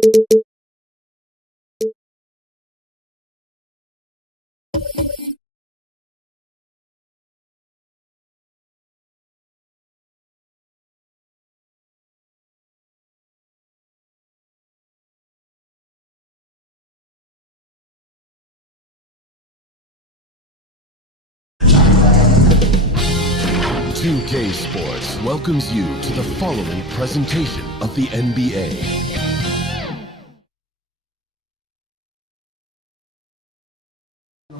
OKC Sports welcomes you to the following presentation of the NBA.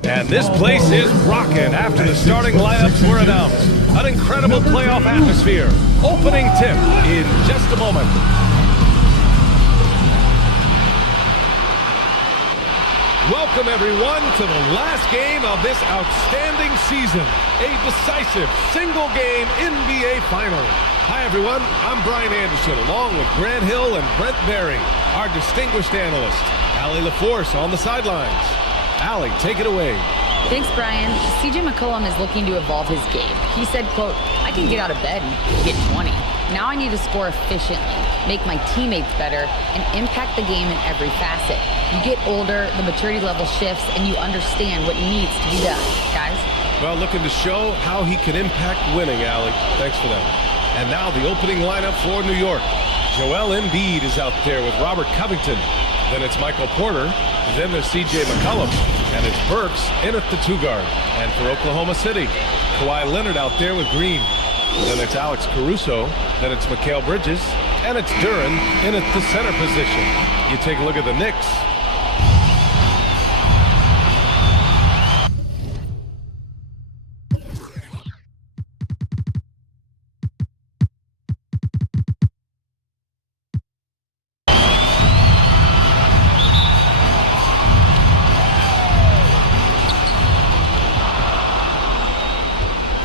And this place is rocking after the starting lineups were announced. An incredible playoff atmosphere. Opening tip in just a moment. Welcome everyone to the last game of this outstanding season. A decisive single-game NBA Final. Hi everyone, I'm Brian Anderson along with Grant Hill and Brent Berry, our distinguished analyst. Allie LaForce on the sidelines. Allie, take it away. Thanks, Brian. CJ McCollum is looking to evolve his game. He said, quote, I can get out of bed and get 20. Now I need to score efficiently, make my teammates better, and impact the game in every facet. You get older, the maturity level shifts, and you understand what needs to be done. Guys? Well, looking to show how he can impact winning, Allie. Thanks for that. And now the opening lineup for New York. Joel Embiid is out there with Robert Covington. Then it's Michael Porter. Then there's CJ McCollum. And it's Burks in at the two-guard. And for Oklahoma City, Kawhi Leonard out there with Green. Then it's Alex Caruso. Then it's Mikal Bridges. And it's Duren in at the center position. You take a look at the Knicks.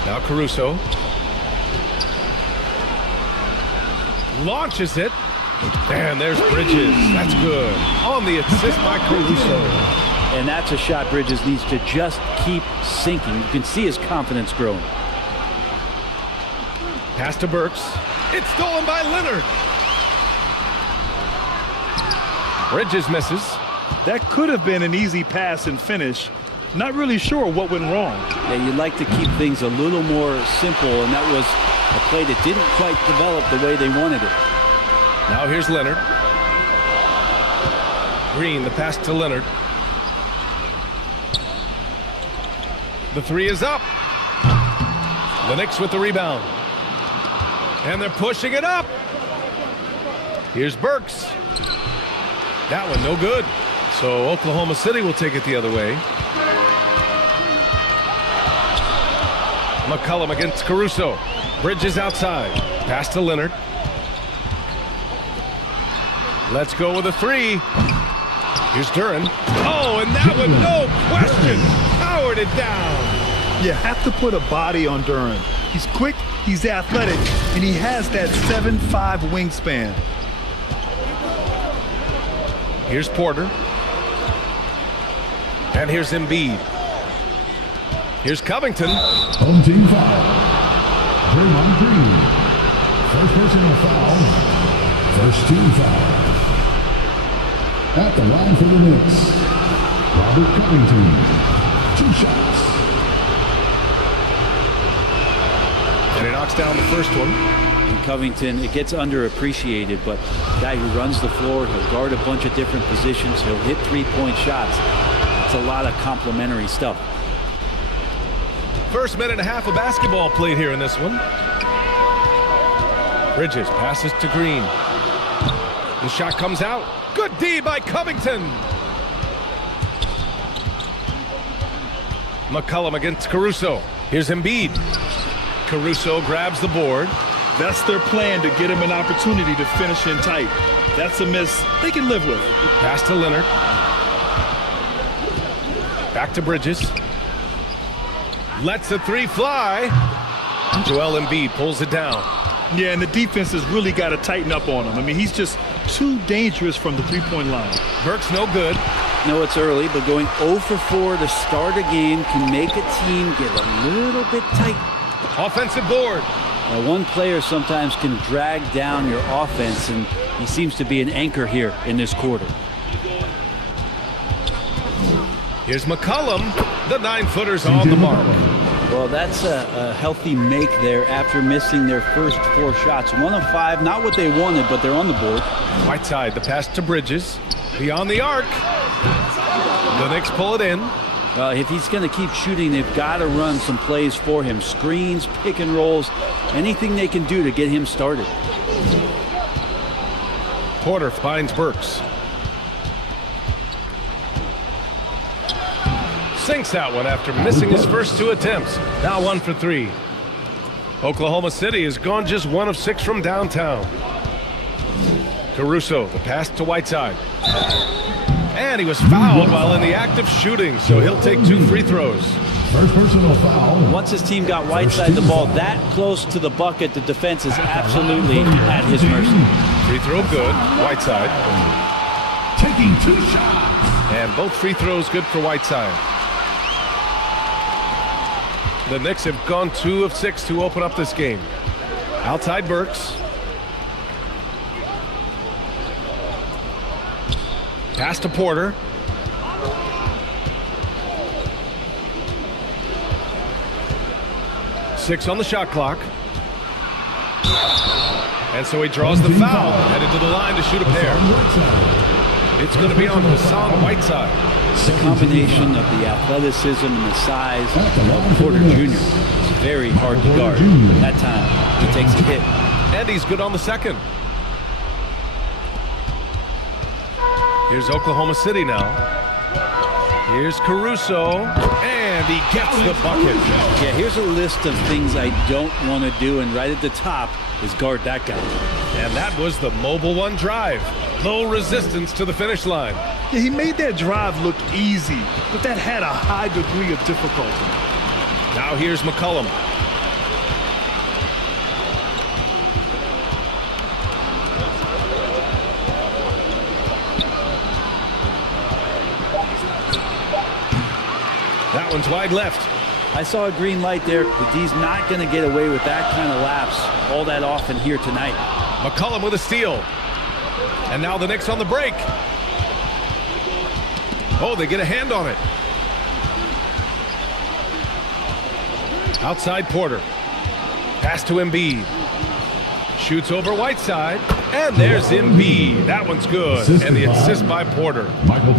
Now Caruso launches it, and there's Bridges. That's good. On the assist by Caruso. And that's a shot Bridges needs to just keep sinking. You can see his confidence growing. Pass to Burks. It's stolen by Leonard. Bridges misses. That could have been an easy pass and finish. Not really sure what went wrong. Yeah, you'd like to keep things a little more simple, and that was a play that didn't quite develop the way they wanted it. Now here's Leonard. Green, the pass to Leonard. The three is up. The Knicks with the rebound. And they're pushing it up. Here's Burks. That one no good. So Oklahoma City will take it the other way. McCollum against Caruso. Bridges outside. Pass to Leonard. Let's go with a three. Here's Duren. Oh, and that one, no question, powered it down. You have to put a body on Duren. He's quick, he's athletic, and he has that 7'5" wingspan. Here's Porter. And here's Embiid. Here's Covington. Home team foul. Draymond Green. First personal foul. First team foul. At the line for the Knicks, Robert Covington. 2 shots. And he knocks down the first one. And Covington, it gets underappreciated, but guy who runs the floor, he'll guard a bunch of different positions, he'll hit three-point shots. It's a lot of complimentary stuff. First minute and a half of basketball played here in this one. Bridges passes to Green. The shot comes out. Good D by Covington. McCollum against Caruso. Here's Embiid. Caruso grabs the board. That's their plan, to get him an opportunity to finish in tight. That's a miss they can live with. Pass to Leonard. Back to Bridges. Lets the three fly. Joel Embiid pulls it down. Yeah, and the defense has really got to tighten up on him. I mean, he's just too dangerous from the three-point line. Burks no good. No, it's early, but going 0 for 4 to start a game can make a team get a little bit tight. Offensive board. One player sometimes can drag down your offense, and he seems to be an anchor here in this quarter. Here's McCollum. The 9-footer's on the mark. Well, that's a healthy make there after missing their first 4 shots. 1 of 5, not what they wanted, but they're on the board. Whiteside, the pass to Bridges. Beyond the arc. The Knicks pull it in. If he's going to keep shooting, they've got to run some plays for him. Screens, pick and rolls, anything they can do to get him started. Porter finds Burks. Sinks that one after missing his first 2 attempts. Now 1 for 3. Oklahoma City has gone just 1 of 6 from downtown. Caruso, the pass to Whiteside. And he was fouled while in the act of shooting, so he'll take 2 free throws. First personal foul. Once his team got Whiteside the ball that close to the bucket, the defense is absolutely at his mercy. Free throw good. Whiteside. Taking 2 shots. And both free throws good for Whiteside. The Knicks have gone 2 of 6 to open up this game. Outside Burks. Pass to Porter. Six on the shot clock. And so he draws the foul. Headed to the line to shoot a pair. It's going to be on Hassan Whiteside. The combination of the athleticism and the size of Porter Jr. is very hard to guard. But that time, he takes a hit. And he's good on the second. Here's Oklahoma City now. Here's Caruso. And he gets the bucket. Yeah, here's a list of things I don't want to do, and right at the top is guard that guy. And that was the mobile 1 drive. Low resistance to the finish line. Yeah, he made that drive look easy, but that had a high degree of difficulty. Now here's McCollum. That one's wide left. I saw a green light there. The D's not going to get away with that kind of lapse all that often here tonight. McCollum with a steal. And now the Knicks on the break. Oh, they get a hand on it. Outside Porter. Pass to Embiid. Shoots over Whiteside. And there's Embiid. That one's good. And the assist by Porter.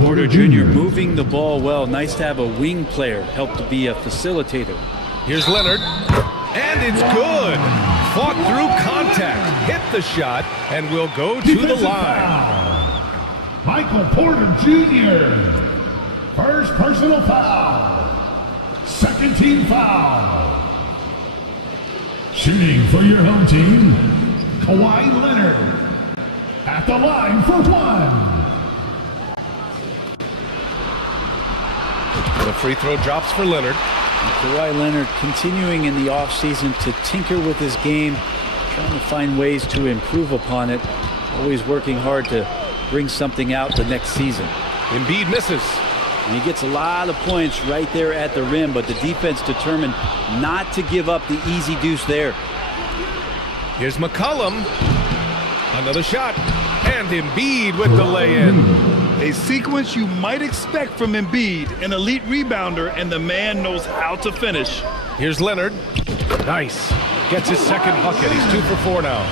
Porter Jr. moving the ball well. Nice to have a wing player help to be a facilitator. Here's Leonard. And it's good. Fought through contact. Hit the shot. And will go to the line. Michael Porter Jr. First personal foul. Second team foul. Shooting for your home team, Kawhi Leonard. At the line for 1. The free throw drops for Leonard. And Kawhi Leonard continuing in the offseason to tinker with his game, trying to find ways to improve upon it, always working hard to bring something out the next season. Embiid misses. And he gets a lot of points right there at the rim, but the defense determined not to give up the easy deuce there. Here's McCollum. Another shot. And Embiid with the lay-in. A sequence you might expect from Embiid, an elite rebounder, and the man knows how to finish. Here's Leonard. Nice. Gets his second bucket. He's 2 for 4 now.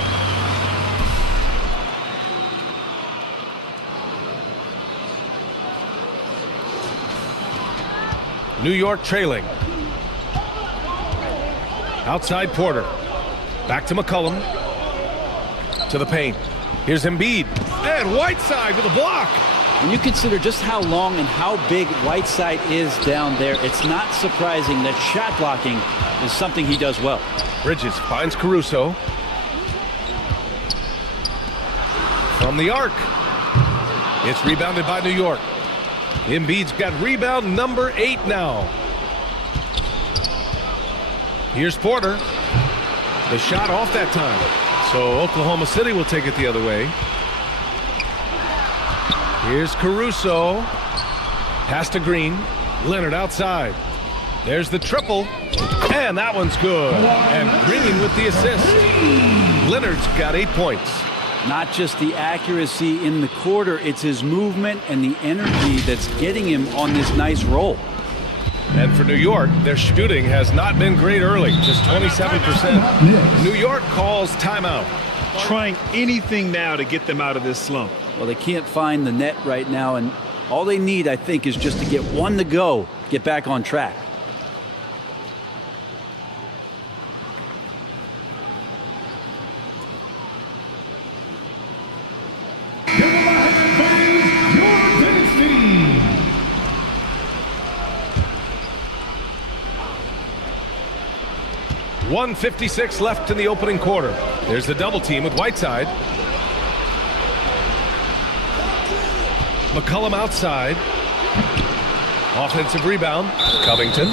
New York trailing. Outside Porter. Back to McCollum. To the paint. Here's Embiid. And Whiteside with a block. When you consider just how long and how big Whiteside is down there, it's not surprising that shot blocking is something he does well. Bridges finds Caruso. From the arc. It's rebounded by New York. Embiid's got rebound number 8 now. Here's Porter. The shot off that time. So Oklahoma City will take it the other way. Here's Caruso. Pass to Green. Leonard outside. There's the triple, and that one's good. And Green with the assist. Leonard's got 8 points. Not just the accuracy in the quarter, it's his movement and the energy that's getting him on this nice roll. And for New York, their shooting has not been great early, just 27%. New York calls timeout. Trying anything now to get them out of this slump. Well, they can't find the net right now, and all they need, I think, is just to get one to go, get back on track. .156 left in the opening quarter. There's the double team with Whiteside. McCollum outside. Offensive rebound. Covington.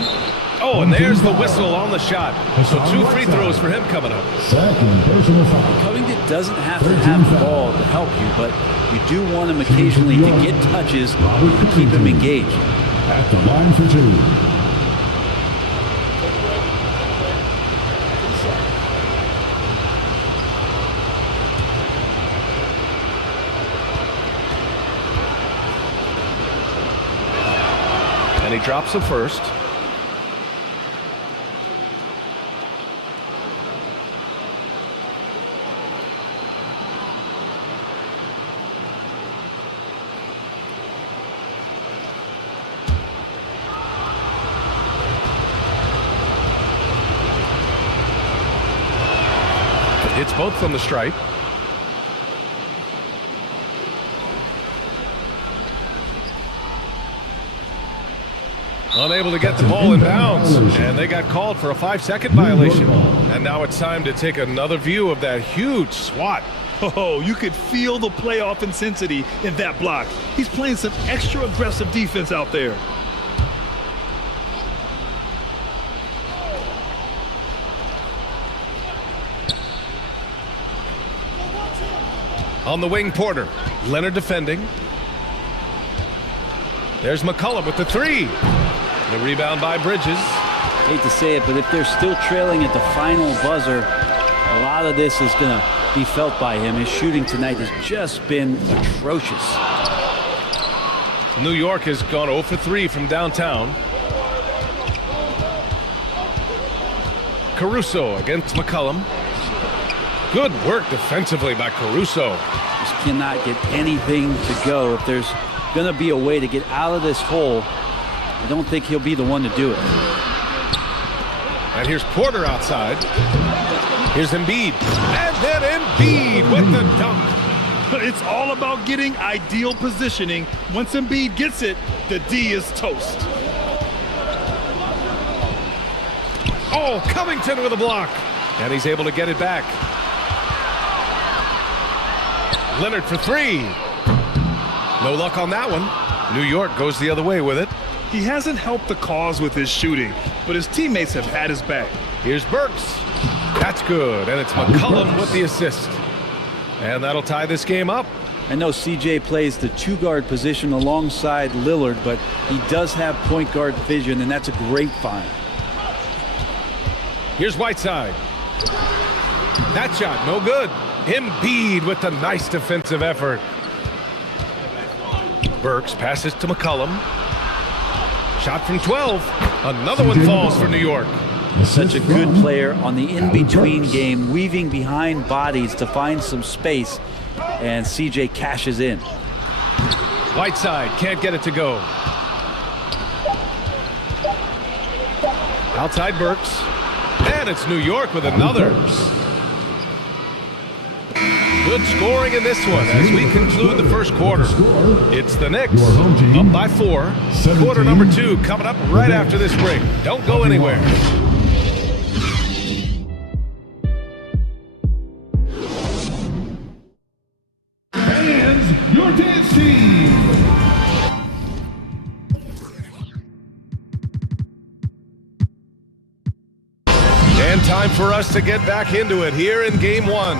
Oh, and there's the whistle on the shot. So 2 free throws for him coming up. Second personal foul. Covington doesn't have to have the ball to help you, but you do want him occasionally to get touches and keep him engaged. At the line for 2. And he drops the first. It's both from the stripe. Unable to get the ball in bounds, and they got called for a 5-second violation. And now it's time to take another view of that huge swat. Oh, you could feel the playoff intensity in that block. He's playing some extra aggressive defense out there. On the wing, Porter. Leonard defending. There's McCollum with the 3. The rebound by Bridges. Hate to say it, but if they're still trailing at the final buzzer, a lot of this is going to be felt by him. His shooting tonight has just been atrocious. New York has gone 0 for 3 from downtown. Caruso against McCollum. Good work defensively by Caruso. Just cannot get anything to go. If there's going to be a way to get out of this hole, I don't think he'll be the one to do it. And here's Porter outside. Here's Embiid. And then Embiid with the dunk. It's all about getting ideal positioning. Once Embiid gets it, the D is toast. Oh, Covington with a block. And he's able to get it back. Leonard for 3. No luck on that one. New York goes the other way with it. He hasn't helped the cause with his shooting, but his teammates have had his back. Here's Burks. That's good, and it's McCollum with the assist. And that'll tie this game up. I know CJ plays the 2-guard position alongside Lillard, but he does have point guard vision, and that's a great find. Here's Whiteside. That shot, no good. Embiid with the nice defensive effort. Burks passes to McCollum. Shot from 12. Another one falls for New York. Such a good player on the in-between game, weaving behind bodies to find some space, and CJ cashes in. Whiteside can't get it to go. Outside Burks. And it's New York with another. Good scoring in this one as we conclude the first quarter. It's the Knicks up by 4. Quarter number 2 coming up right after this break. Don't go anywhere. Fans, your dance team. And time for us to get back into it here in Game 1.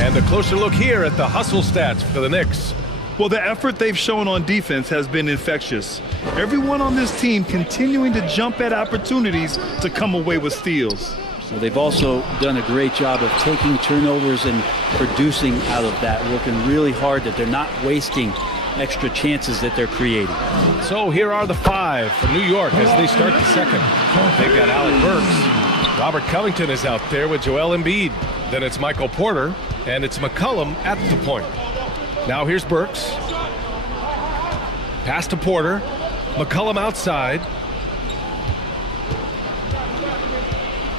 And a closer look here at the hustle stats for the Knicks. Well, the effort they've shown on defense has been infectious. Everyone on this team continuing to jump at opportunities to come away with steals. So they've also done a great job of taking turnovers and producing out of that, working really hard that they're not wasting extra chances that they're creating. So here are the 5 for New York as they start the second. They've got Alec Burks. Robert Covington is out there with Joel Embiid. Then it's Michael Porter, and it's McCollum at the point. Now here's Burks. Pass to Porter. McCollum outside.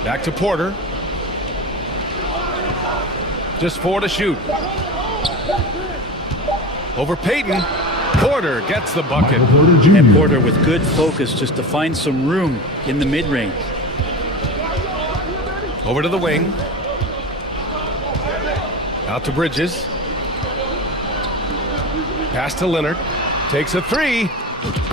Back to Porter. Just 4 to shoot. Over Payton. Porter gets the bucket. And Porter with good focus just to find some room in the mid-range. Over to the wing. Out to Bridges. Pass to Leonard. Takes a 3.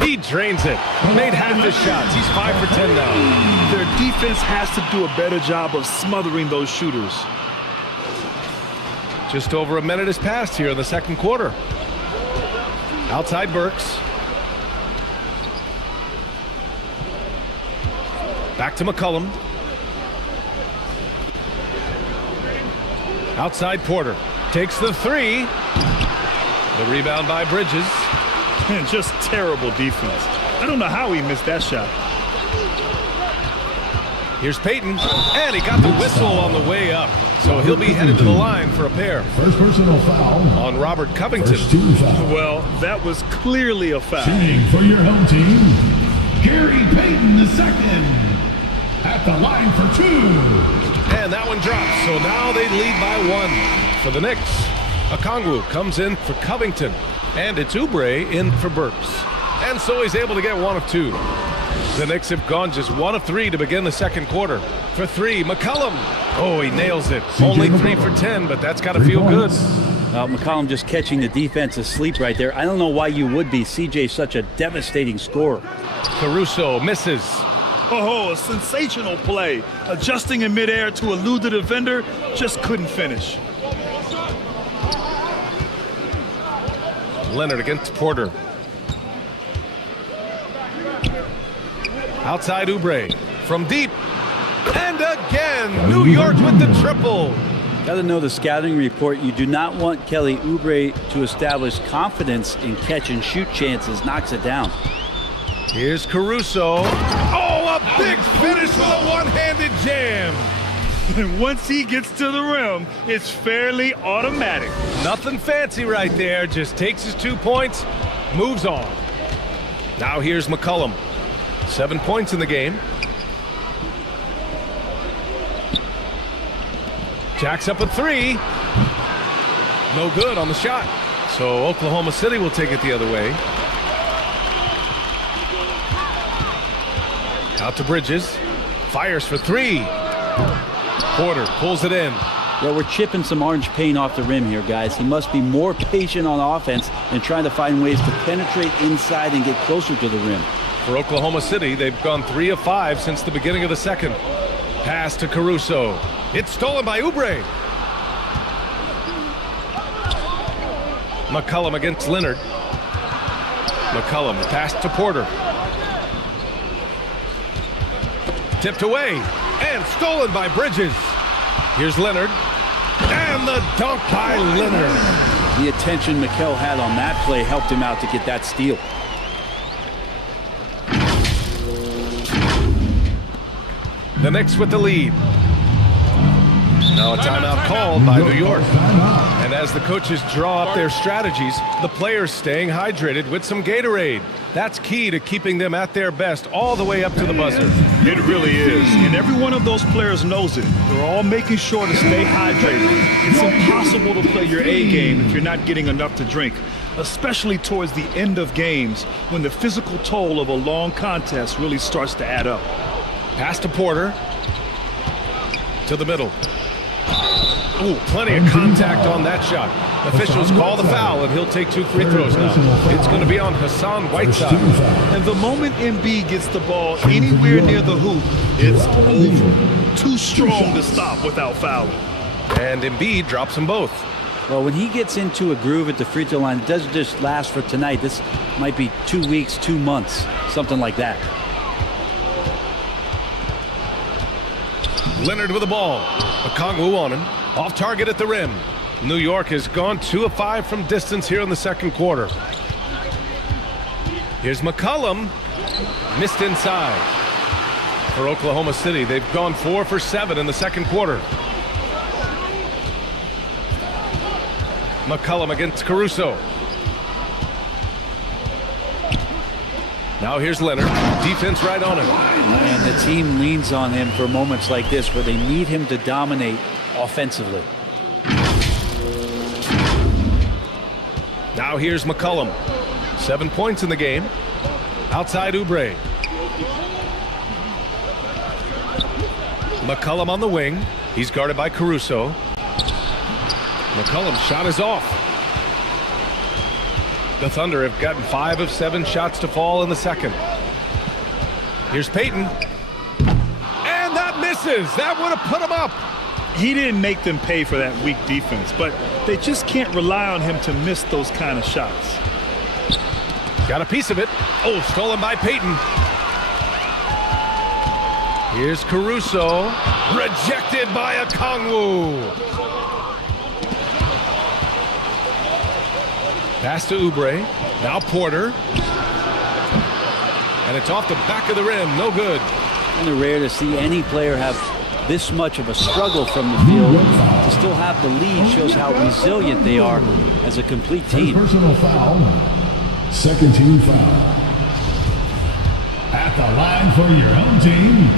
He drains it. Made half his shots. He's 5 for 10 now. Their defense has to do a better job of smothering those shooters. Just over a minute has passed here in the second quarter. Outside Burks. Back to McCollum. Outside Porter. Takes the 3. The rebound by Bridges. And just terrible defense. I don't know how he missed that shot. Here's Payton, and he got the whistle on the way up. So he'll be headed to the line for a pair. First personal foul On Robert Covington. First 2 fouls. Well, that was clearly a foul. Shooting for your home team, Gary Payton II at the line for 2. And that one drops, so now they lead by 1. For the Knicks, Okongwu comes in for Covington, and it's Oubre in for Burks. And so he's able to get 1 of 2. The Knicks have gone just 1 of 3 to begin the second quarter. For 3, McCollum. Oh, he nails it. Only 3 for 10, but that's got to feel good. McCollum just catching the defense asleep right there. I don't know why you would be. CJ's such a devastating scorer. Caruso misses. Oh, a sensational play. Adjusting in midair to elude the defender, just couldn't finish. Leonard against Porter. Outside Oubre. From deep. And again, New York with the triple. Got to know the scouting report. You do not want Kelly Oubre to establish confidence in catch and shoot chances. Knocks it down. Here's Caruso. Oh, a big finish with a one-handed jam. And once he gets to the rim, it's fairly automatic. Nothing fancy right there. Just takes his 2 points, moves on. Now here's McCollum. 7 points in the game. Jacks up a 3. No good on the shot. So Oklahoma City will take it the other way. Out to Bridges. Fires for 3. Porter pulls it in. Well, we're chipping some orange paint off the rim here, guys. He must be more patient on offense and trying to find ways to penetrate inside and get closer to the rim. For Oklahoma City, they've gone 3 of 5 since the beginning of the second. Pass to Caruso. It's stolen by Oubre. McCollum against Leonard. McCollum pass to Porter. Tipped away and stolen by Bridges. Here's Leonard. And the dunk by Leonard. The attention Mikal had on that play helped him out to get that steal. The Knicks with the lead. Now a timeout called by New York. And as the coaches draw up their strategies, the players staying hydrated with some Gatorade. That's key to keeping them at their best all the way up to the buzzer. It really is. And every one of those players knows it. They're all making sure to stay hydrated. It's impossible to play your A game if you're not getting enough to drink, especially towards the end of games when the physical toll of a long contest really starts to add up. Pass to Porter. To the middle. Ooh, plenty of contact on that shot. Officials call the foul, and he'll take 2 free throws now. It's going to be on Hassan Whiteside. And the moment Embiid gets the ball anywhere near the hoop, it's over. Too strong to stop without fouling. And Embiid drops them both. Well, when he gets into a groove at the free throw line, it doesn't just last for tonight. This might be 2 weeks, 2 months, something like that. Leonard with the ball. Okongwu on him. Off target at the rim. New York has gone 2 of 5 from distance here in the second quarter. Here's McCollum. Missed inside. For Oklahoma City, they've gone 4 for 7 in the second quarter. McCollum against Caruso. Now here's Leonard. Defense right on him. And the team leans on him for moments like this where they need him to dominate offensively. Now here's McCollum. 7 points in the game. Outside Oubre. McCollum on the wing. He's guarded by Caruso. McCollum's shot is off. The Thunder have gotten 5 of 7 shots to fall in the second. Here's Payton. And that misses. That would have put him up. He didn't make them pay for that weak defense, but they just can't rely on him to miss those kind of shots. Got a piece of it. Oh, stolen by Payton. Here's Caruso. Rejected by Okongwu. Pass to Oubre. Now Porter. And it's off the back of the rim. No good. Kind of rare to see any player have this much of a struggle from the field. To still have the lead shows how resilient they are as a complete team. First personal foul. Second team foul. At the line for your own team,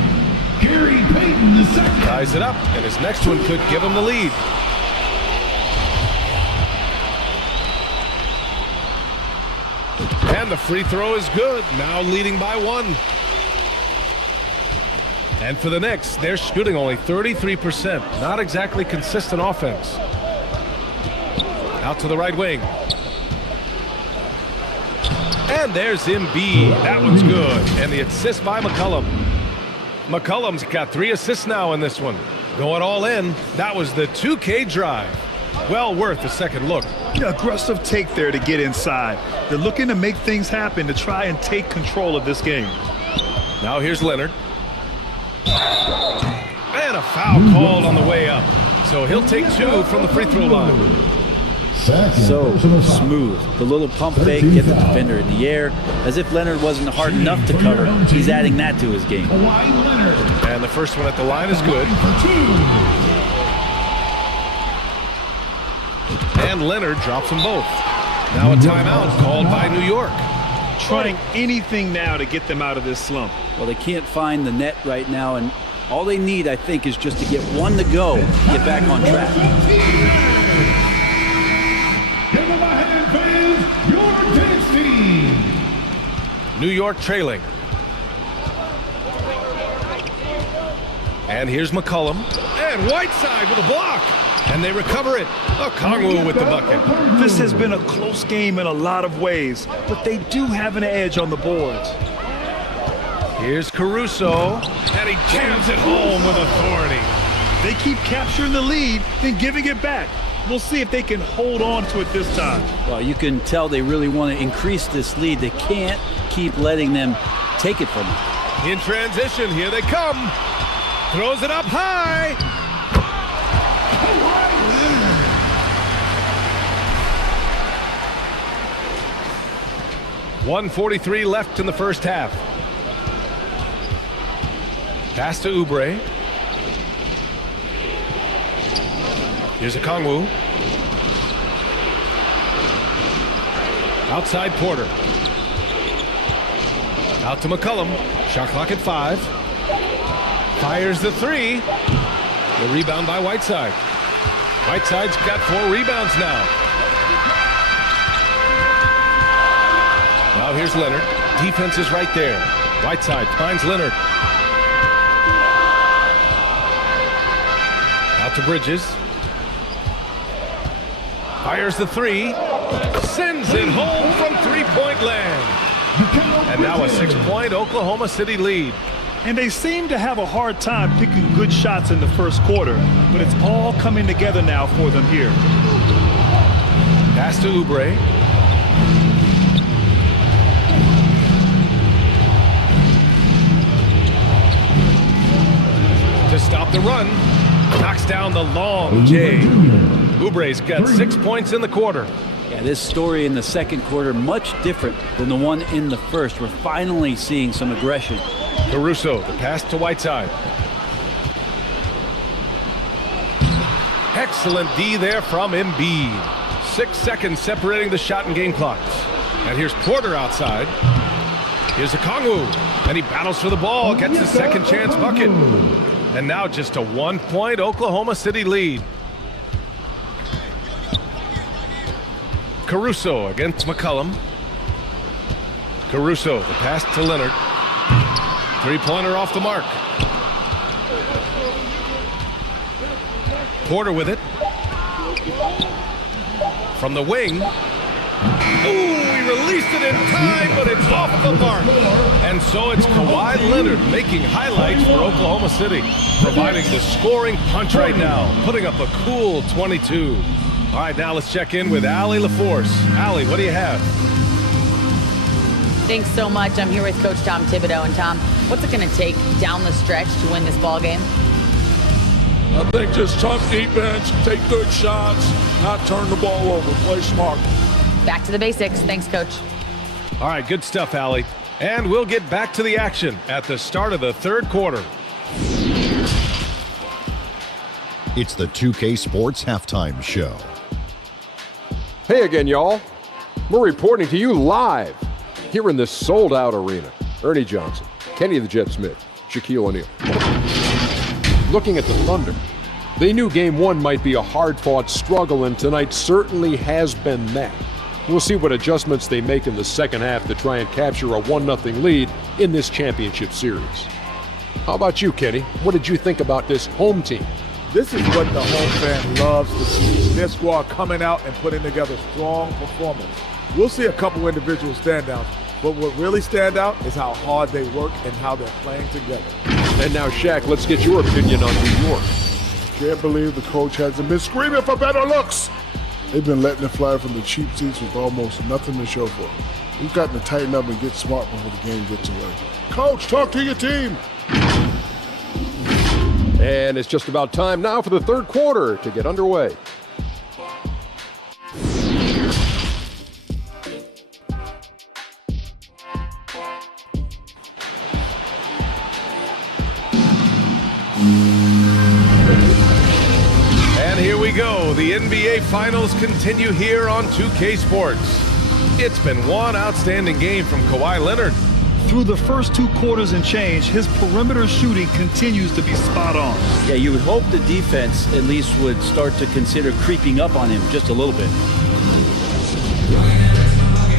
Gary Payton the second. Ties it up, and his next one could give him the lead. And the free throw is good. Now leading by 1. And for the Knicks, they're shooting only 33%. Not exactly consistent offense. Out to the right wing. And there's Embiid. That one's good. And the assist by McCollum. McCollum's got 3 assists now in this one. Going all in. That was the 2K drive. Well worth a second look. Yeah, aggressive take there to get inside. They're looking to make things happen to try and take control of this game. Now here's Leonard. And a foul called on the way up. So he'll take 2 from the free throw line. So smooth. The little pump fake, get the defender in the air. As if Leonard wasn't hard enough to cover, he's adding that to his game. And the first one at the line is good. And Leonard drops them both. Now a timeout called by New York. Trying anything now to get them out of this slump. Well, they can't find the net right now, and all they need, I think, is just to get one to go, get back on track. Give them a hand, fans. Your dance team. New York trailing. And here's McCollum. And Whiteside with a block. And they recover it. Okongwu with the bucket. This has been a close game in a lot of ways, but they do have an edge on the boards. Here's Caruso. And he jams it home with authority. They keep capturing the lead, then giving it back. We'll see if they can hold on to it this time. Well, you can tell they really want to increase this lead. They can't keep letting them take it from them. In transition, here they come. Throws it up high. 1:43 left in the first half. Pass to Oubre. Here's Okongwu. Outside Porter. Out to McCollum. Shot clock at 5. Fires the 3. The rebound by Whiteside. Whiteside's got 4 rebounds now. Now here's Leonard. Defense is right there. Whiteside finds Leonard. Out to Bridges. Fires the 3. Sends it home from three-point land. And now a 6-point Oklahoma City lead. And they seem to have a hard time picking good shots in the first quarter, but it's all coming together now for them here. pass to Oubre. To stop the run. Knocks down the long J. Oubre's got 6 points in the quarter. Yeah, this story in the second quarter much different than the one in the first. We're finally seeing some aggression. Caruso, the pass to Whiteside. Excellent D there from Embiid. 6 seconds separating the shot and game clocks. And here's Porter outside. Here's Okongwu, and he battles for the ball, gets his second chance bucket. And now just a 1-point Oklahoma City lead. Caruso against McCollum. Caruso, the pass to Leonard. Three-pointer off the mark. Porter with it. From the wing. Ooh, he released it in time, but it's off the mark. And so it's Kawhi Leonard making highlights for Oklahoma City, providing the scoring punch right now, putting up a cool 22. All right, now let's check in with Allie LaForce. Allie, what do you have? Thanks so much. I'm here with Coach Tom Thibodeau. And Tom, what's it going to take down the stretch to win this ball game? I think just tough defense, take good shots, not turn the ball over, play smart. Back to the basics. Thanks, Coach. All right, good stuff, Allie. And we'll get back to the action at the start of the third quarter. It's the 2K Sports Halftime Show. Hey again, y'all. We're reporting to you live here in this sold-out arena. Ernie Johnson, Kenny the Jet Smith, Shaquille O'Neal. Looking at the Thunder, they knew Game 1 might be a hard-fought struggle, and tonight certainly has been that. We'll see what adjustments they make in the second half to try and capture a 1-0 lead in this championship series. How about you, Kenny? What did you think about this home team? This is what the home fan loves to see. Their squad coming out and putting together strong performance. We'll see a couple individual standouts, but what really stand out is how hard they work and how they're playing together. And now, Shaq, let's get your opinion on New York. Can't believe the coach hasn't been screaming for better looks. They've been letting it fly from the cheap seats with almost nothing to show for it. We've got to tighten up and get smart before the game gets away. Coach, talk to your team. And it's just about time now for the third quarter to get underway. And here we go. The NBA Finals continue here on 2K Sports. It's been one outstanding game from Kawhi Leonard. Through the first 2 quarters and change, his perimeter shooting continues to be spot on. Yeah, you would hope the defense at least would start to consider creeping up on him just a little bit.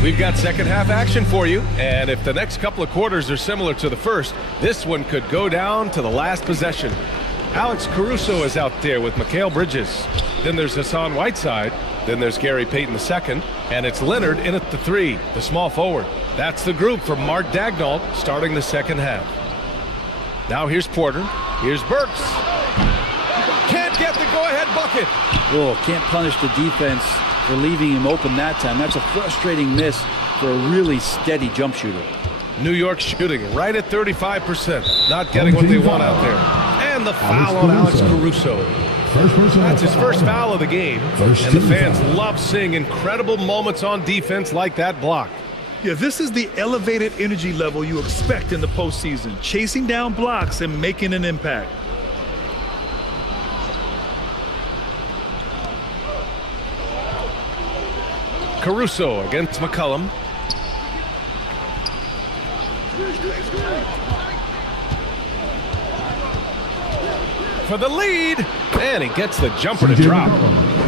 We've got second half action for you, and if the next couple of quarters are similar to the first, this one could go down to the last possession. Alex Caruso is out there with Mikal Bridges. Then there's Hassan Whiteside. Then there's Gary Payton II, and it's Leonard in at the 3, the small forward. That's the group for Mark Daigneault starting the second half. Now here's Porter. Here's Burks. Can't get the go-ahead bucket. Oh, can't punish the defense for leaving him open that time. That's a frustrating miss for a really steady jump shooter. New York shooting right at 35%. Not getting what they want out there. And the foul on Alex Caruso. That's his first foul of the game. And the fans love seeing incredible moments on defense like that block. Yeah, this is the elevated energy level you expect in the postseason, chasing down blocks and making an impact. Caruso against McCollum. For the lead, and he gets the jumper to drop.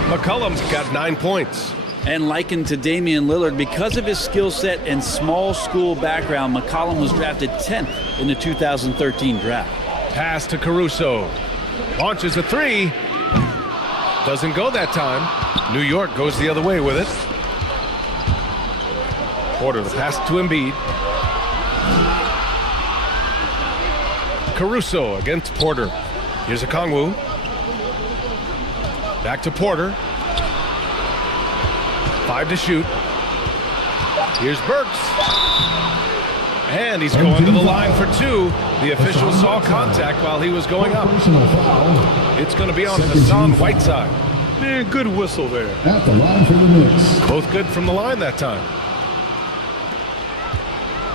McCollum's got 9 points. And likened to Damian Lillard, because of his skill set and small school background, McCollum was drafted 10th in the 2013 draft. Pass to Caruso. Launches a 3. Doesn't go that time. New York goes the other way with it. Porter, the pass to Embiid. Caruso against Porter. Here's Okongwu. Back to Porter. 5 to shoot. Here's Burks. And he's going to the line for 2. The official saw contact while he was going up. It's going to be on Hassan Whiteside. Man, good whistle there. At the line for the Knicks. Both good from the line that time.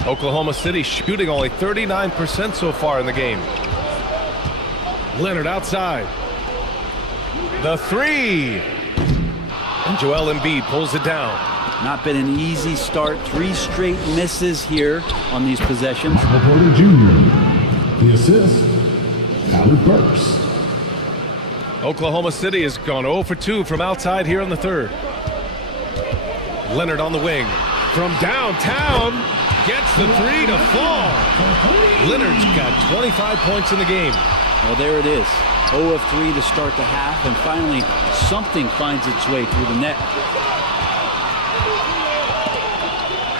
Oklahoma City shooting only 39% so far in the game. Leonard outside. The 3. And Joel Embiid pulls it down. Not been an easy start. 3 straight misses here on these possessions. Michael Porter Jr. The assist, Alec Burks. Oklahoma City has gone 0 for 2 from outside here in the 3rd. Leonard on the wing. From downtown. Gets the 3 to fall. Leonard's got 25 points in the game. Well, there it is. 0 of 3 to start the half, and finally something finds its way through the net.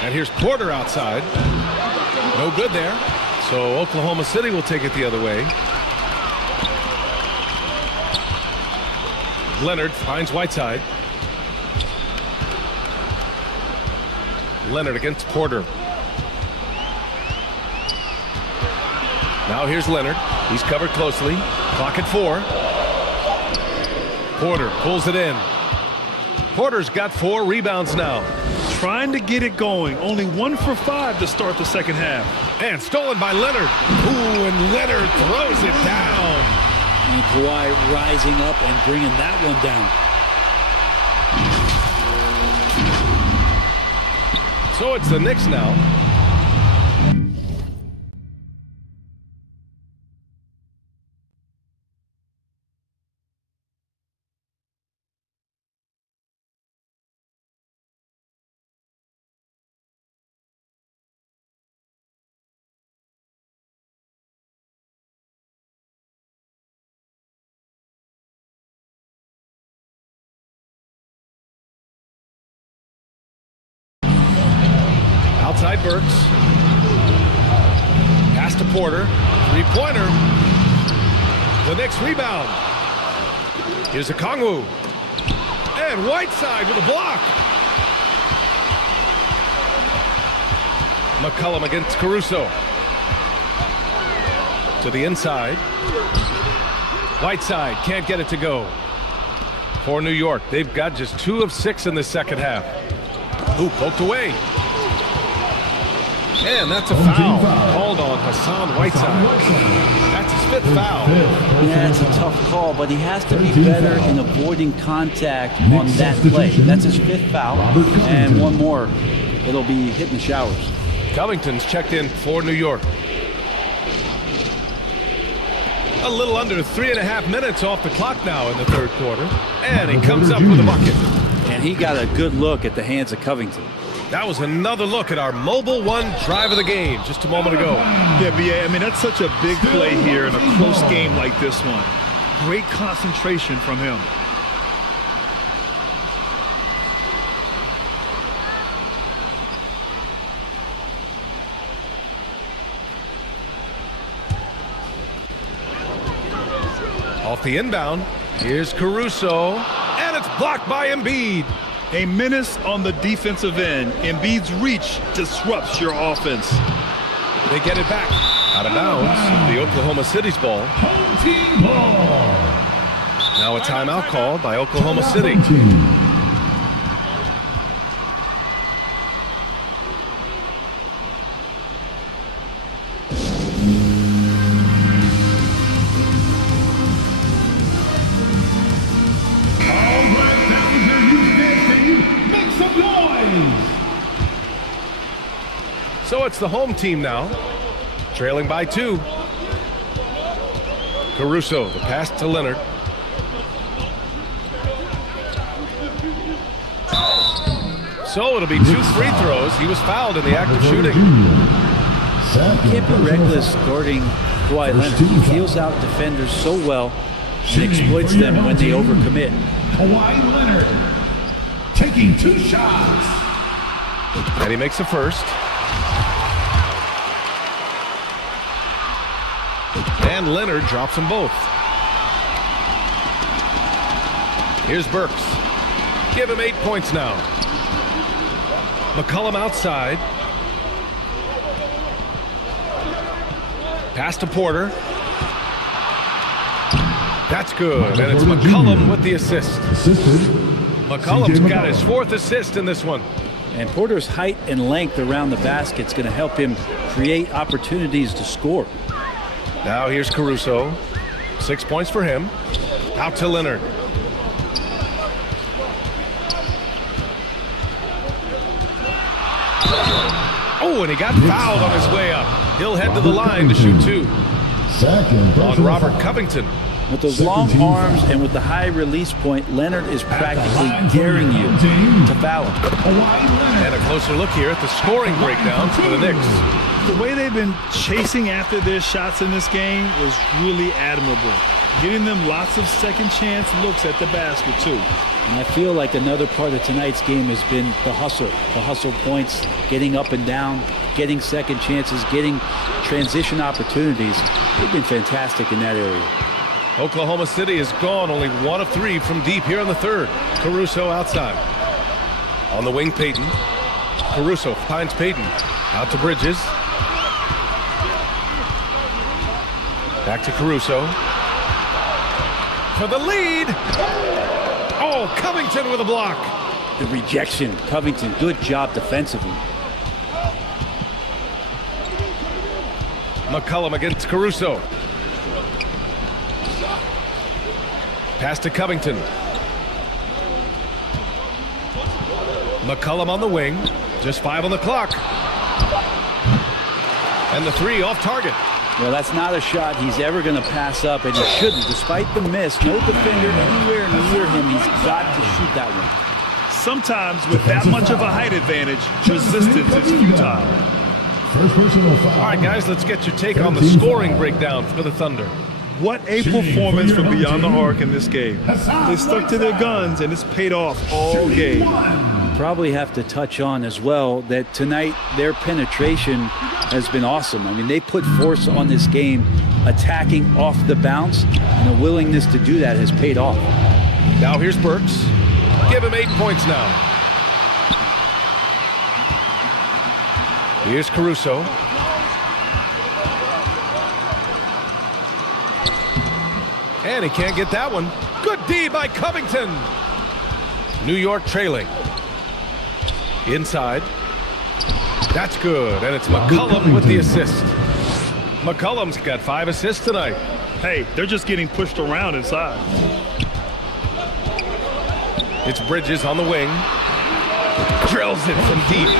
And here's Porter outside. No good there. So Oklahoma City will take it the other way. Leonard finds Whiteside. Leonard against Porter. Now here's Leonard. He's covered closely. Clock at 4. Porter pulls it in. Porter's got 4 rebounds now. Trying to get it going. Only 1 for 5 to start the second half. And stolen by Leonard. Ooh, and Leonard throws it down. And Kawhi rising up and bringing that one down. So it's the Knicks now. Outside Burks. Pass to Porter. 3-pointer. The Knicks rebound. Here's Okongwu. And Whiteside with a block. McCollum against Caruso. To the inside. Whiteside can't get it to go. For New York, they've got just 2 of 6 in the second half. Ooh, poked away. And that's a foul called on Hassan Whiteside. That's his 5th foul. Yeah, it's a tough call, but he has to be better in avoiding contact on that play. That's his 5th foul, and 1 more. It'll be hitting the showers. Covington's checked in for New York. A little under 3.5 minutes off the clock now in the 3rd quarter. And he comes up with a bucket. And he got a good look at the hands of Covington. That was another look at our Mobile One drive of the game just a moment ago. Yeah, BA, I mean, that's such a big play here in a close game like this one. Great concentration from him. Off the inbound, here's Caruso, and it's blocked by Embiid. A menace on the defensive end. Embiid's reach disrupts your offense. They get it back. Out of bounds. The Oklahoma City's ball. Home team ball. Now a timeout called by Oklahoma City. So it's the home team now, trailing by 2. Caruso, the pass to Leonard. So it'll be 2 free throws. He was fouled in the act of shooting. Can't be reckless guarding Kawhi Leonard. He feels out defenders so well and exploits them when they overcommit. Kawhi Leonard taking 2 shots. And he makes the first. And Leonard drops them both. Here's Burks. Give him 8 points now. McCollum outside. Pass to Porter. That's good, and it's McCollum with the assist. McCollum's got his 4th assist in this one. And Porter's height and length around the basket is going to help him create opportunities to score. Now here's Caruso. 6 points for him. Out to Leonard. Oh, and he got fouled on his way up. He'll head to the line to shoot 2. On Robert Covington. With those long arms and with the high release point, Leonard is practically daring you to foul him. And a closer look here at the scoring breakdowns for the Knicks. The way they've been chasing after their shots in this game is really admirable. Getting them lots of second chance looks at the basket too. And I feel like another part of tonight's game has been the hustle points, getting up and down, getting second chances, getting transition opportunities. They've been fantastic in that area. Oklahoma City has gone only 1 of 3 from deep here in the 3rd. Caruso outside. On the wing, Payton. Caruso finds Payton. Out to Bridges. Back to Caruso. For the lead. Oh, Covington with a block. The rejection. Covington, good job defensively. McCollum against Caruso. Pass to Covington. McCollum on the wing. Just 5 on the clock. And the 3 off target. Well, that's not a shot he's ever going to pass up, and he shouldn't. Despite the miss, no defender anywhere near him. He's got to shoot that one. Sometimes with that much of a height advantage, resistance is futile. All right, guys, let's get your take on the scoring breakdown for the Thunder. What a performance from beyond the arc in this game. They stuck to their guns, and it's paid off all game. Probably have to touch on as well that tonight their penetration has been awesome. I mean, they put force on this game, attacking off the bounce, and the willingness to do that has paid off. Now here's Burks. Give him 8 points now. Here's Caruso. And he can't get that one. Good D by Covington. New York trailing. Inside. That's good, and it's McCollum with the assist. McCollum's got 5 assists tonight. Hey, they're just getting pushed around inside. It's Bridges on the wing. Drills it from deep.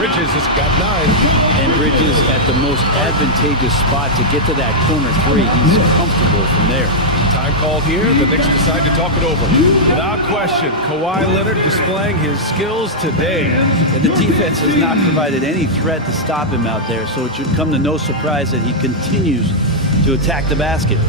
Bridges has got 9. And Bridges at the most advantageous spot to get to that corner 3. He's comfortable from there. Time called here. The Knicks decide to talk it over. Without question, Kawhi Leonard displaying his skills today. And the defense has not provided any threat to stop him out there, so it should come to no surprise that he continues to attack the basket.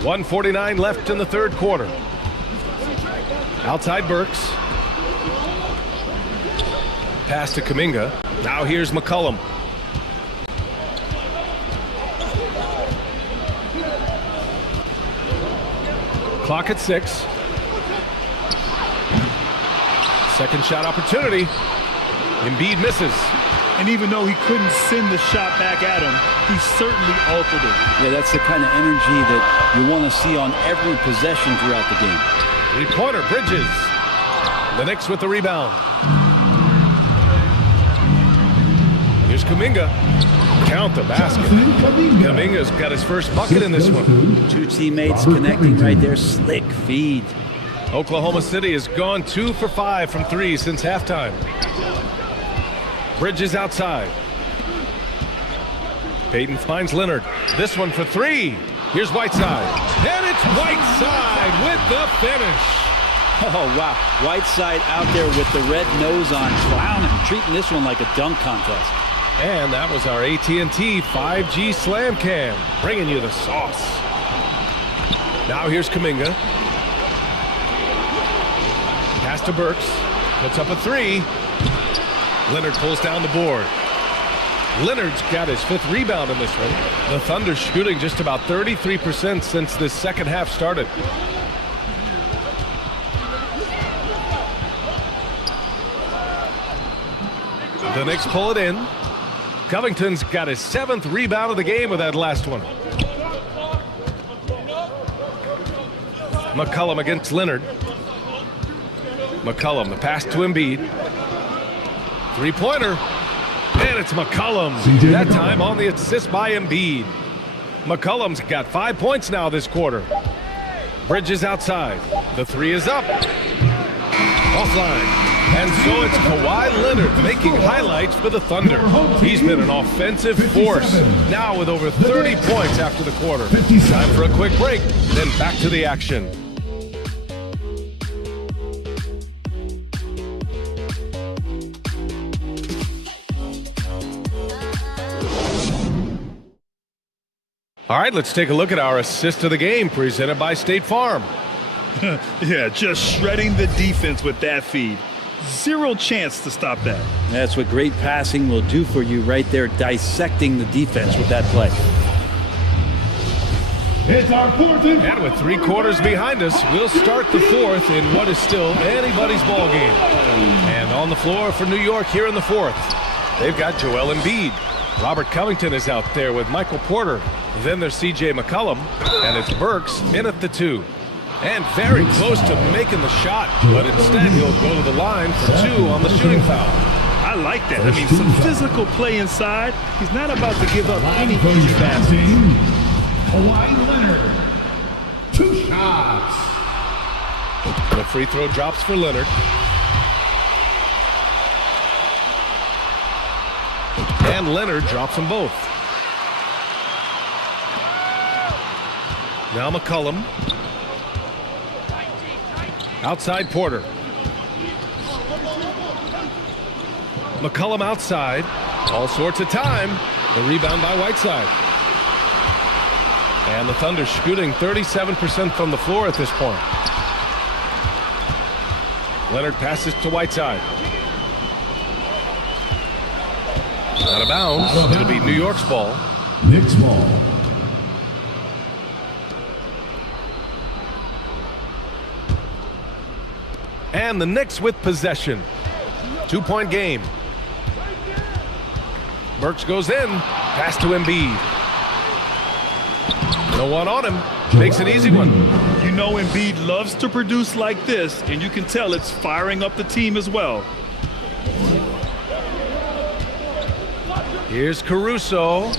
.149 left in the 3rd quarter. Outside Burks. Pass to Kuminga. Now here's McCollum. Clock at 6. Second shot opportunity. Embiid misses. And even though he couldn't send the shot back at him, he certainly altered it. Yeah, that's the kind of energy that you want to see on every possession throughout the game. 3-pointer, Bridges. The Knicks with the rebound. Here's Kuminga. Count the basket. Kuminga's got his first bucket in this one. 2 teammates connecting right there. Slick feed. Oklahoma City has gone 2 for 5 from 3 since halftime. Bridges outside. Payton finds Leonard. This one for 3. Here's Whiteside. And it's Whiteside with the finish. Oh, wow. Whiteside out there with the red nose on, clowning, treating this one like a dunk contest. And that was our AT&T 5G Slam Cam, bringing you the sauce. Now here's Kuminga. Pass to Burks. Puts up a three. Leonard pulls down the board. Leonard's got his 5th rebound in this one. The Thunder shooting just about 33% since this second half started. The Knicks pull it in. Covington's got his 7th rebound of the game with that last one. McCollum against Leonard. McCollum, the pass to Embiid. Three-pointer. And it's McCollum. That time on the assist by Embiid. McCollum's got 5 points now this quarter. Bridges outside. The three is up. Offline. And so it's Kawhi Leonard making highlights for the Thunder. He's been an offensive force. Now with over 30 points after the quarter. Time for a quick break, then back to the action. All right, let's take a look at our assist of the game presented by State Farm. Yeah, just shredding the defense with that feed. Zero chance to stop that. That's what great passing will do for you right there, dissecting the defense with that play. It's our 4th and with 3 quarters behind us, we'll start the 4th in what is still anybody's ball game. And on the floor for New York here in the 4th, they've got Joel Embiid. Robert Covington is out there with Michael Porter. Then there's C.J. McCollum, and it's Burks in at the 2. And very close to making the shot, but instead he'll go to the line for 2 on the shooting foul. I like that. I mean, some physical play inside. He's not about to give up any easy baskets. Kawhi Leonard. 2 shots. The free throw drops for Leonard. And Leonard drops them both. Now McCollum. Outside Porter. McCollum outside. All sorts of time. The rebound by Whiteside. And the Thunder shooting 37% from the floor at this point. Leonard passes to Whiteside. Out of bounds. It'll be New York's ball. Knicks ball. And the Knicks with possession. 2-point game. Burks goes in. Pass to Embiid. No one on him. Makes an easy one. You know Embiid loves to produce like this, and you can tell it's firing up the team as well. Here's Caruso.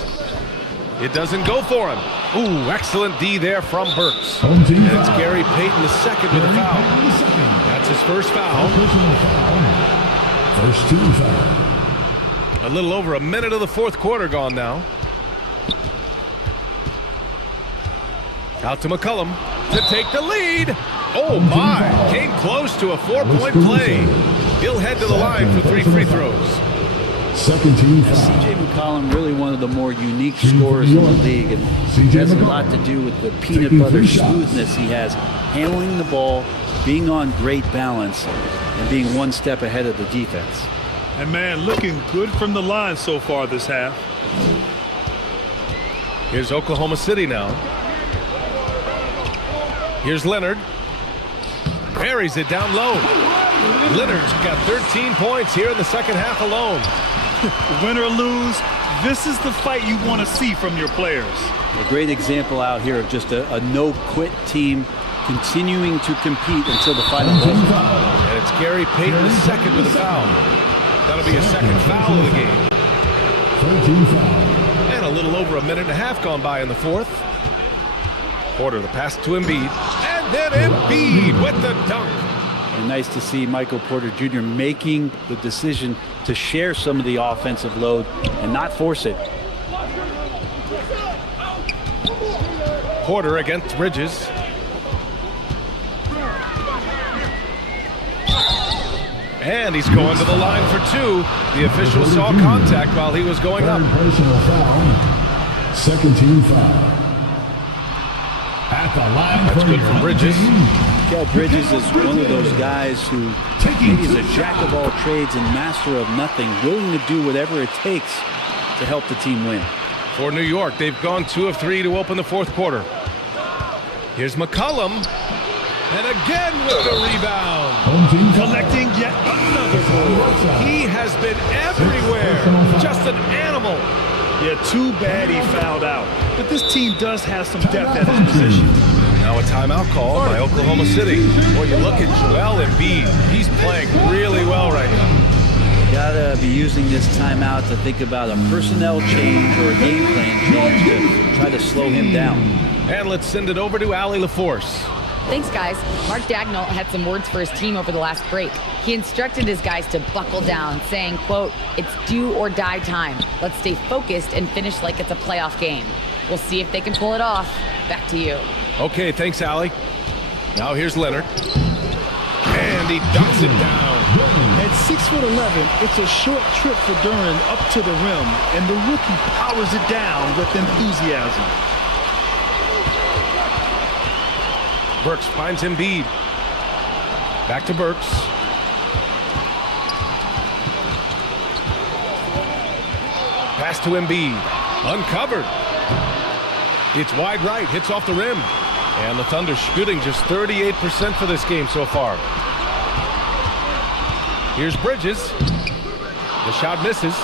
It doesn't go for him. Ooh, excellent D there from Burks. And it's Gary Payton the second with a foul. That's his first foul. First 2 foul. A little over a minute of the 4th quarter gone now. Out to McCollum to take the lead. Oh my, came close to a 4-point play. He'll head to the line for 3 free throws. Second team foul. C.J. McCollum, really one of the more unique scorers in the league, and it has a lot to do with the peanut butter smoothness he has, handling the ball, being on great balance, and being one step ahead of the defense. And man, looking good from the line so far this half. Here's Oklahoma City now. Here's Leonard. Buries it down low. Leonard's got 13 points here in the second half alone. Win or lose, this is the fight you want to see from your players. A great example out here of just a no-quit team continuing to compete until the final buzzer. And it's Gary Payton the second with a foul. That'll be a second foul of the game. 13 foul. And a little over a minute and a half gone by in the 4th. Porter, the pass to Embiid. And then Embiid with the dunk. And nice to see Michael Porter Jr. making the decision to share some of the offensive load and not force it. Porter against Bridges. And he's going to the line for 2. The official saw contact while he was going up. Personal foul. Second team foul. At At the line That's for good your from home Bridges. team, Cal Bridges is one of those guys who maybe is a jack of all trades and master of nothing, willing to do whatever it takes to help the team win. For New York, they've gone 2 of 3 to open the fourth quarter. Here's McCollum. And again with the rebound. home team foul. Collecting yet another board. He has been everywhere. Just an animal. Yeah, too bad he fouled out. But this team does have some depth at his position. Now a timeout call by Oklahoma City. Boy, you look at Joel Embiid. He's playing really well right now. Gotta be using this timeout to think about a personnel change or a game plan change to try to slow him down. And let's send it over to Allie LaForce. Thanks, guys. Mark Dagnall had some words for his team over the last break. He instructed his guys to buckle down, saying, quote, "It's do or die time. Let's stay focused and finish like it's a playoff game. We'll see if they can pull it off." Back to you. Okay, thanks, Allie. Now here's Leonard. And he dunks it down. At 6'11", it's a short trip for Duran up to the rim, and the rookie powers it down with enthusiasm. Burks finds Embiid. Back to Burks. Pass to Embiid. Uncovered. It's wide right. Hits off the rim. And the Thunder shooting just 38% for this game so far. Here's Bridges. The shot misses.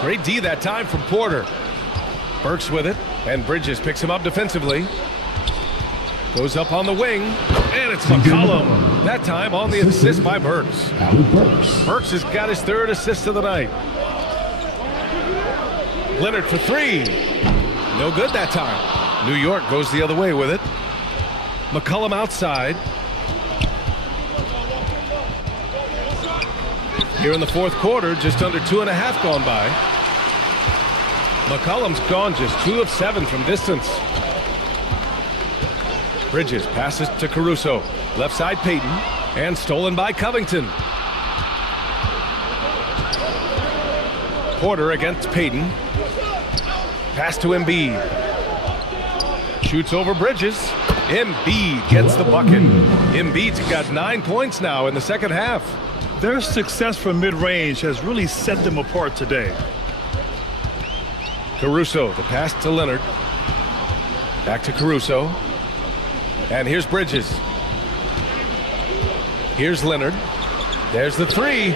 Great D that time from Porter. Burks with it. And Bridges picks him up defensively. Goes up on the wing, and it's McCollum. That time on the assist by Burks. Burks has got his 3rd assist of the night. Leonard for 3. No good that time. New York goes the other way with it. McCollum outside. Here in the fourth quarter, just under 2.5 gone by. McCollum's gone just 2 of 7 from distance. Bridges passes to Caruso. Left side Payton. And stolen by Covington. Porter against Payton. Pass to Embiid. Shoots over Bridges. Embiid gets the bucket. Embiid's got 9 points now in the second half. Their success from mid-range has really set them apart today. Caruso, the pass to Leonard. Back to Caruso. And here's Bridges. Here's Leonard. There's the 3.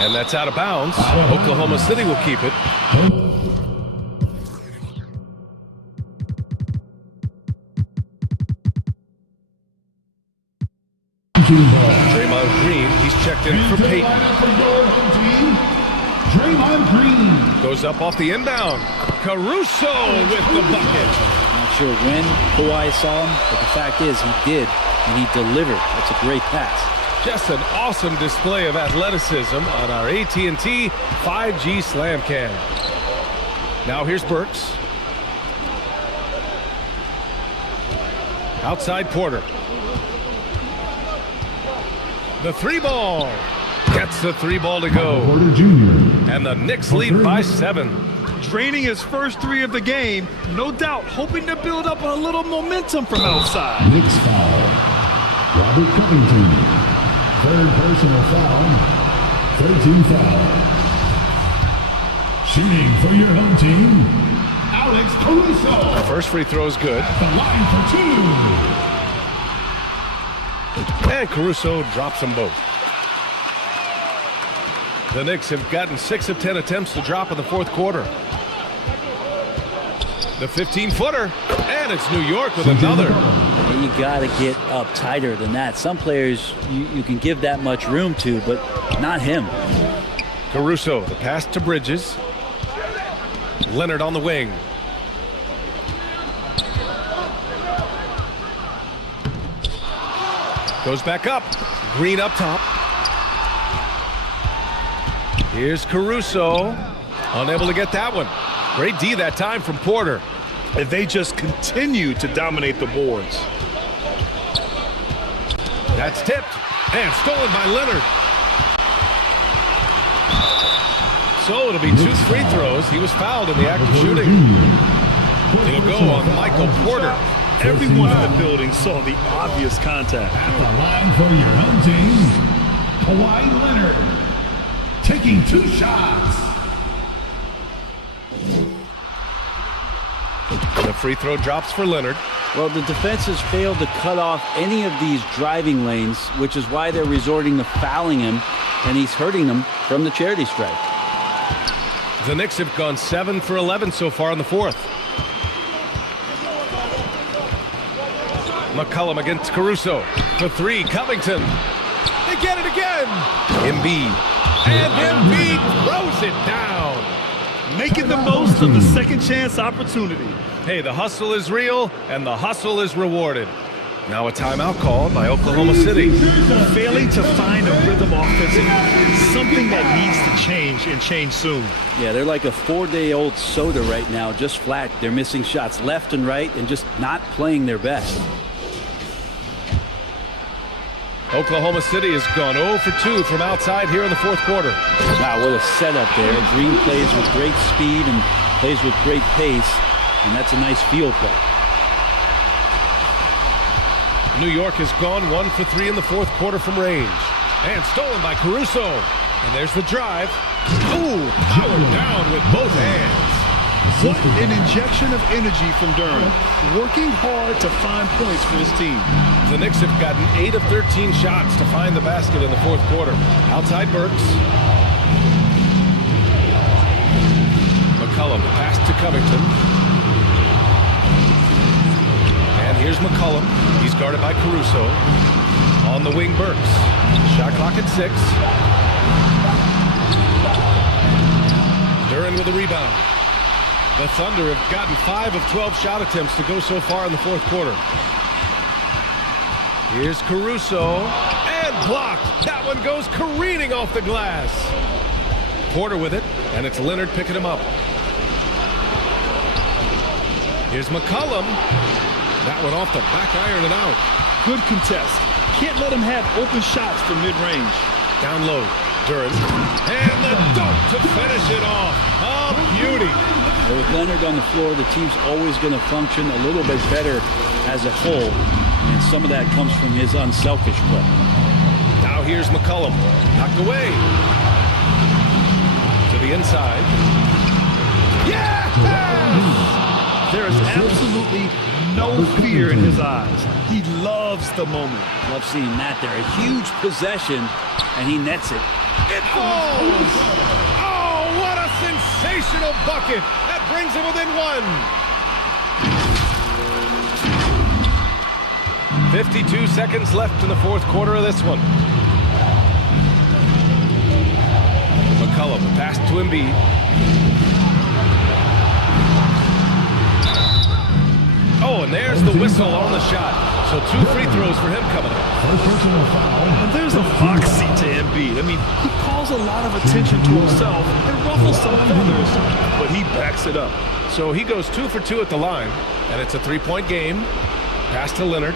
And that's out of bounds. Oklahoma City will keep it. Draymond Green, he's checked in for Payton. Draymond Green. Goes up off the inbound. Caruso with the bucket. Not sure when Kawhi saw him, but the fact is he did, and he delivered. That's a great pass. Just an awesome display of athleticism on our AT&T 5G Slam Cam. Now here's Burks. Outside Porter. The 3 ball. Gets the 3 ball to go. Porter Jr. And the Knicks lead by 7. Draining his first 3 of the game, no doubt hoping to build up a little momentum from outside. Knicks foul. Robert Covington. 3rd personal foul. 13 foul. Shooting for your home team, Alex Caruso. First free throw is good. The line for 2. And Caruso drops them both. The Knicks have gotten 6 of 10 attempts to drop in the fourth quarter. The 15-footer, and it's New York with another. And you got to get up tighter than that. Some players you can give that much room to, but not him. Caruso, the pass to Bridges. Leonard on the wing. Goes back up. Green up top. Here's Caruso. Unable to get that one. Great D that time from Porter. And they just continue to dominate the boards. That's tipped and stolen by Leonard. So it'll be 2 free throws. He was fouled in the act of shooting. It'll go on Michael Porter. Everyone in the building saw the obvious contact. At the line for your own team, Kawhi Leonard taking 2 shots. The free throw drops for Leonard. Well, the defense has failed to cut off any of these driving lanes, which is why they're resorting to fouling him, and he's hurting them from the charity stripe. The Knicks have gone 7 for 11 so far in the fourth. McCollum against Caruso. For 3, Covington. They get it again. Embiid. And Embiid throws it down. Making the most of the second chance opportunity. Hey, the hustle is real, and the hustle is rewarded. Now a timeout called by Oklahoma City. Failing to find a rhythm offensively, something that needs to change and change soon. Yeah, they're like a 4-day-old soda right now, just flat. They're missing shots left and right and just not playing their best. Oklahoma City has gone 0 for 2 from outside here in the fourth quarter. Wow, what a setup there. Green plays with great speed and plays with great pace, and that's a nice field play. New York has gone 1 for 3 in the fourth quarter from range. And stolen by Caruso. And there's the drive. Ooh, powered down with both hands. What an injection of energy from Durant, working hard to find points for his team. The Knicks have gotten 8 of 13 shots to find the basket in the fourth quarter. Outside Burks. McCollum, pass to Covington. And here's McCollum. He's guarded by Caruso. On the wing, Burks. Shot clock at 6. Duran with a rebound. The Thunder have gotten 5 of 12 shot attempts to go so far in the fourth quarter. Here's Caruso, and blocked. That one goes careening off the glass. Porter with it, and it's Leonard picking him up. Here's McCollum. That one off the back iron and out. Good contest. Can't let him have open shots from mid-range. Down low, Duran. And the dunk to finish it off. A beauty. With Leonard on the floor, the team's always going to function a little bit better as a whole, and some of that comes from his unselfish play. Now here's McCollum, knocked away. To the inside. Yeah! There is absolutely no fear in his eyes. He loves the moment. Love seeing that there. A huge possession, and he nets it. It falls! Oh, what a sensational bucket! That brings him within 1. 52 seconds left in the fourth quarter of this one. McCollum, pass to Embiid. Oh, and there's the whistle on the shot. So 2 free throws for him coming up. And there's a moxie to Embiid. I mean, he calls a lot of attention to himself and ruffles some feathers, but he backs it up. So he goes 2 for 2 at the line, and it's a 3-point game. Pass to Leonard.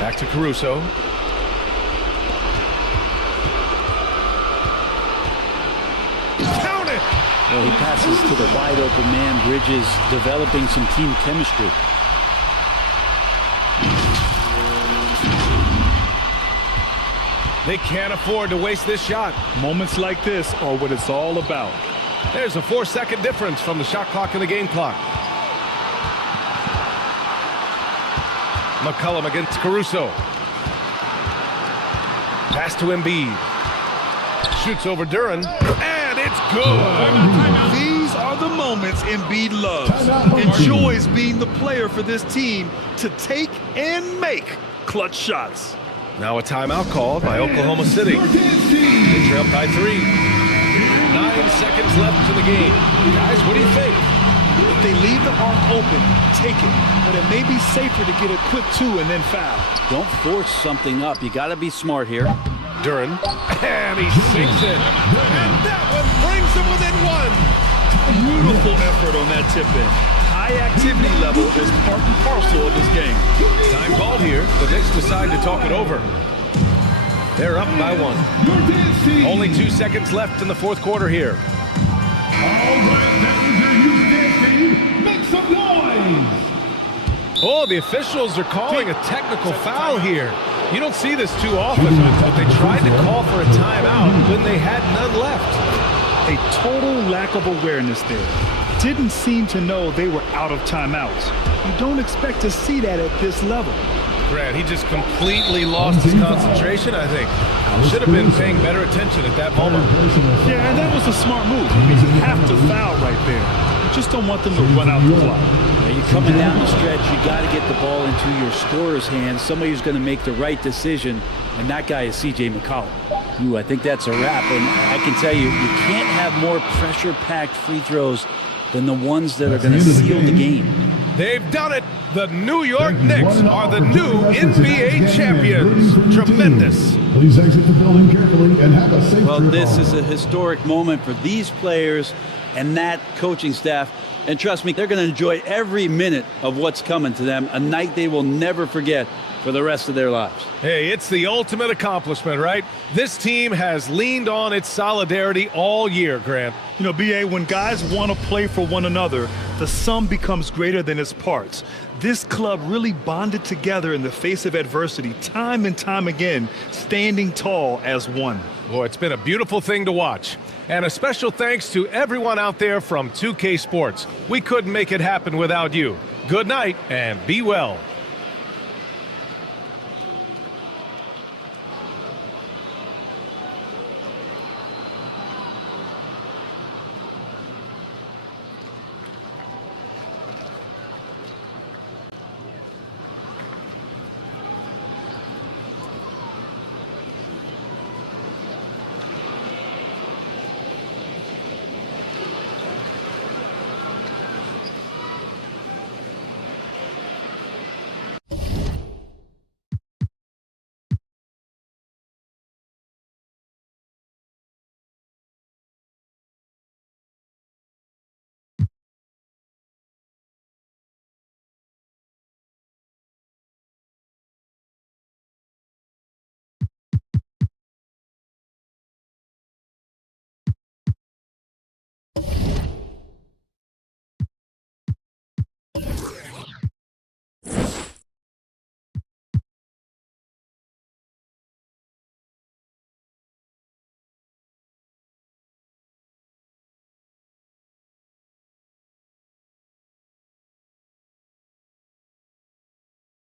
Back to Caruso. Count it! Well, he passes to the wide-open man. Bridges developing some team chemistry. They can't afford to waste this shot. Moments like this are what it's all about. There's a 4-second difference from the shot clock and the game clock. McCollum against Caruso. Pass to Embiid. Shoots over Duran, and it's good. These are the moments Embiid loves. Enjoys being the player for this team to take and make clutch shots. Now a timeout called by Oklahoma City. They trail by 3. 9 seconds left in the game. Guys, what do you think? If they leave the arc open, take it. But it may be safer to get a quick 2 and then foul. Don't force something up. You got to be smart here. Duran, and he sinks it. And that one brings him within 1. Beautiful effort on that tip-in. High activity level is part and parcel of his game. Time called here. The Knicks decide to talk it over. They're up by 1. Only 2 seconds left in the fourth quarter here. All right, that is your youth dance team. Make some noise. the officials are calling a technical foul here. You don't see this too often, but they tried to call for a timeout when they had none left. A total lack of awareness there. Didn't seem to know they were out of timeouts. You don't expect to see that at this level. Grant, he just completely lost his concentration, I think. Should have been paying better attention at that moment. Yeah, and that was a smart move. I mean, you have to foul right there. You just don't want them to run out the clock. You're coming down the stretch, you got to get the ball into your scorer's hands, somebody who's going to make the right decision, and that guy is C.J. McCollum. Ooh, I think that's a wrap, and I can tell you, you can't have more pressure-packed free throws than the ones that are going to seal the game. They've done it. The New York Knicks are the new NBA champions. Tremendous. Please exit the building carefully and have a safe Well, trip this home. is a historic moment for these players and that coaching staff. And trust me, they're going to enjoy every minute of what's coming to them, a night they will never forget for the rest of their lives. Hey, it's the ultimate accomplishment, right? This team has leaned on its solidarity all year, Grant. You know, B.A., when guys want to play for one another, the sum becomes greater than its parts. This club really bonded together in the face of adversity, time and time again, standing tall as one. Boy, it's been a beautiful thing to watch. And a special thanks to everyone out there from 2K Sports. We couldn't make it happen without you. Good night and be well.